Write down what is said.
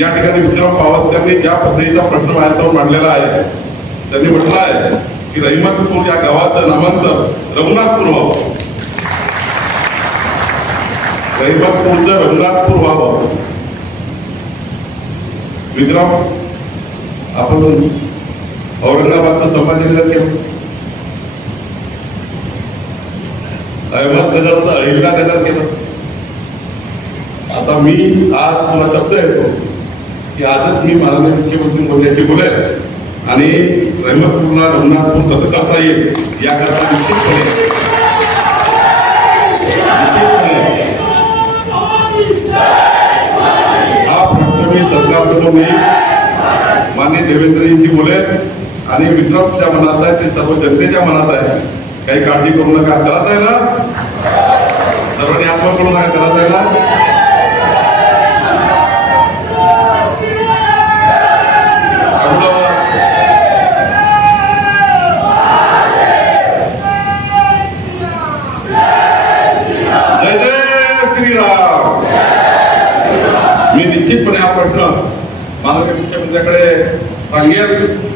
या ठिकाणी विक्रम पावसकरांनी ज्या पद्धतीचा प्रश्न माझ्यासमोर मांडलेला आहे, त्यांनी म्हटलं आहे की रहिमतपूर या गावाचं नामांतर रघुनाथपूर व्हावं, रहिमतपूरचं रघुनाथपूर व्हावं. विक्रम, आपण औरंगाबादचं संभाजीनगर केलं, अहमदनगरचं अहिल्यानगर केलं. आता मी आज तुला शब्द येतो की आजच मी माननीय मुख्यमंत्री मोदींशी बोलेल आणि रहिमतपूरला रघुनाथपूर कसं करता येईल याकरता निश्चितपणे हा प्रश्न मी सरकारकडून मी माननीय देवेंद्रजींशी बोलेल. आणि विक्रम ज्या मनात आहे ते सर्व जनतेच्या मनात आहे. काही काळजी करू नका. करत आहे ना सर्वांनी आत्मा करू नका. करत आहे ना. जय जय श्रीराम. मी निश्चितपणे हा प्रश्न माननीय मुख्यमंत्र्यांकडे सांगेल.